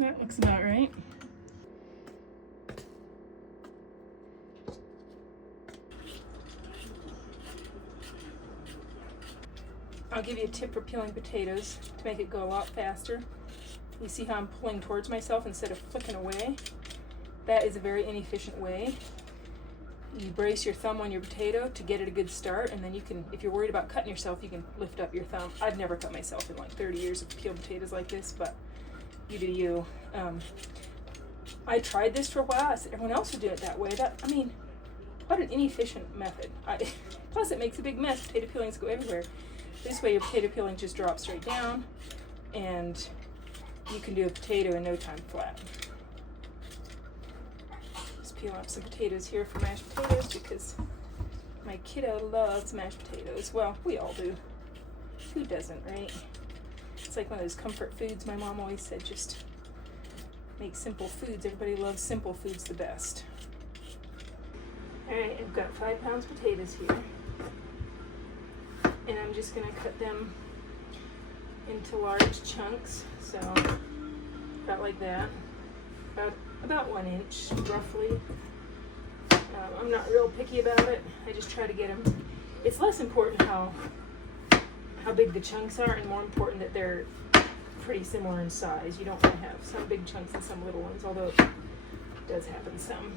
That looks about right. I'll give you a tip for peeling potatoes to make it go a lot faster. You see how I'm pulling towards myself instead of flicking away? That is a very inefficient way. You brace your thumb on your potato to get it a good start, and then you can, if you're worried about cutting yourself, you can lift up your thumb. I've never cut myself in like 30 years of peeled potatoes like this, but you do you. I tried this for a while. Everyone else would do it that way. I mean, what an inefficient method. Plus, it makes a big mess. Potato peelings go everywhere. This way, your potato peeling just drops straight down, and you can do a potato in no time flat. Just peeling up some potatoes here for mashed potatoes because my kiddo loves mashed potatoes. Well, we all do. Who doesn't, right? It's like one of those comfort foods. My mom always said, just make simple foods. Everybody loves simple foods the best. All right, I've got 5 pounds potatoes here. And I'm just going to cut them into large chunks. So about like that, about 1 inch roughly. I'm not real picky about it. I just try to get them. It's less important how big the chunks are, and more important that they're pretty similar in size. You don't want to have some big chunks and some little ones, although it does happen some.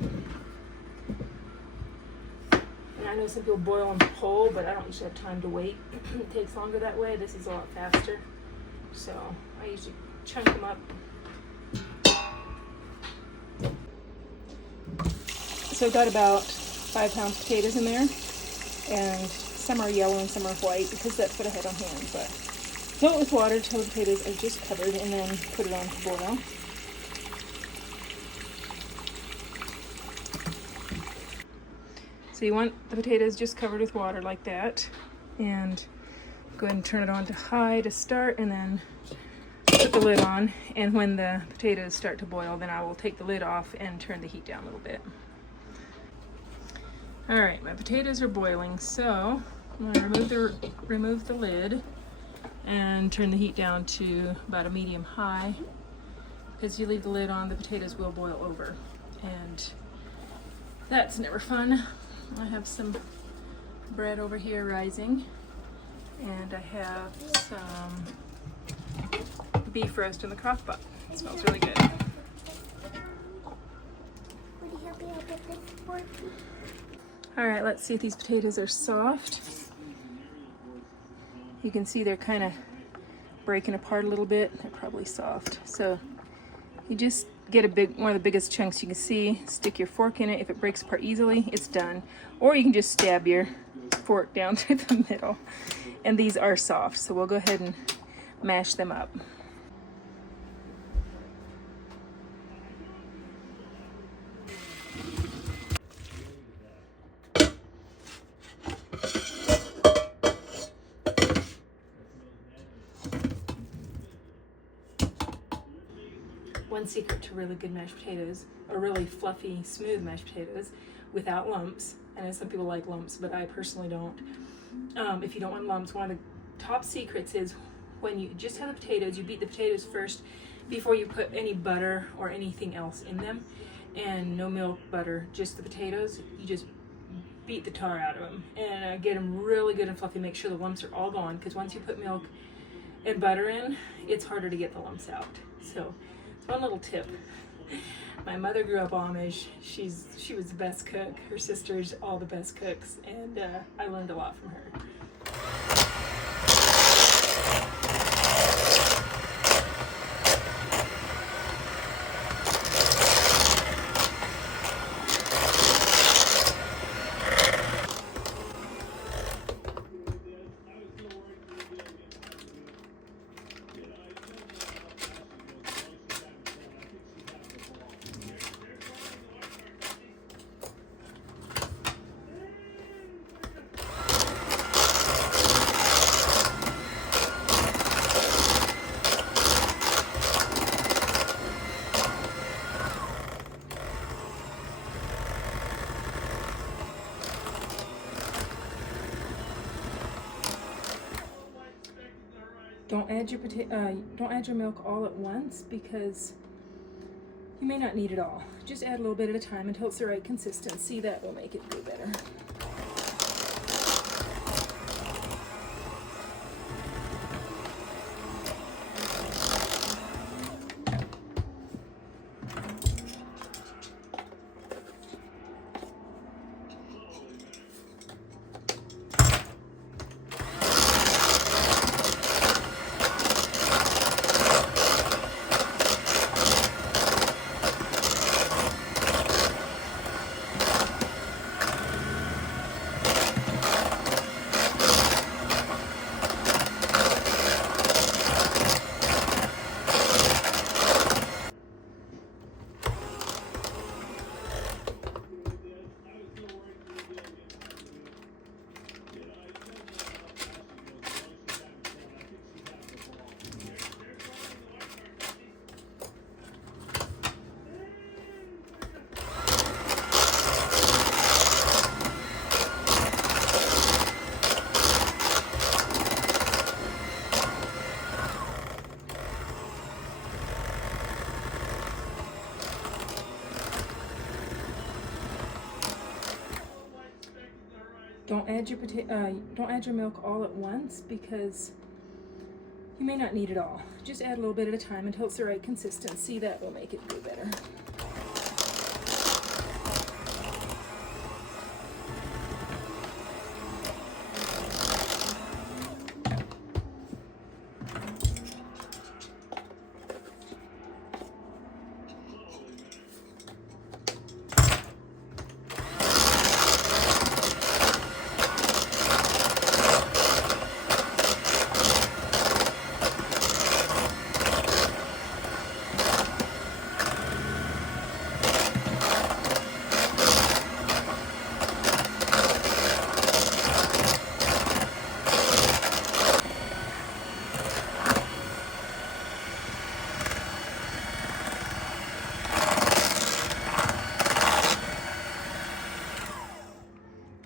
And I know some people boil them whole, but I don't usually have time to wait. It takes longer that way. This is a lot faster. So I usually chunk them up. So I've got about 5 pounds potatoes in there, and some are yellow and some are white because that's what I had on hand. But fill it with water till the potatoes are just covered, and then put it on to boil. So you want the potatoes just covered with water like that, and go ahead and turn it on to high to start, and then put the lid on. And when the potatoes start to boil, then I will take the lid off and turn the heat down a little bit. All right, my potatoes are boiling, so I'm going to remove the lid and turn the heat down to about a medium high, because if you leave the lid on, the potatoes will boil over, and that's never fun. I have some bread over here rising, and I have some beef roast in the crock pot. It smells really good. Would you help me out with this fork? All right, let's see if these potatoes are soft. You can see they're kind of breaking apart a little bit. They're probably soft. So you just get one of the biggest chunks you can see, stick your fork in it. If it breaks apart easily, it's done. Or you can just stab your fork down through the middle. And these are soft, so we'll go ahead and mash them up. One secret to really good mashed potatoes, or really fluffy, smooth mashed potatoes without lumps. I know some people like lumps, but I personally don't. If you don't want lumps, one of the top secrets is when you just have the potatoes, you beat the potatoes first before you put any butter or anything else in them. And no milk, butter, just the potatoes. You just beat the tar out of them and get them really good and fluffy. Make sure the lumps are all gone, because once you put milk and butter in, it's harder to get the lumps out. So one little tip. My mother grew up Amish. She was the best cook. Her sisters, all the best cooks, and I learned a lot from her. Don't add your milk all at once, because You may not need it all. Just add a little bit at a time until it's the right consistency. That will make it go better. Don't add your milk all at once because you may not need it all. Just add a little bit at a time until it's the right consistency. That will make it go better.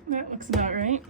That looks about right.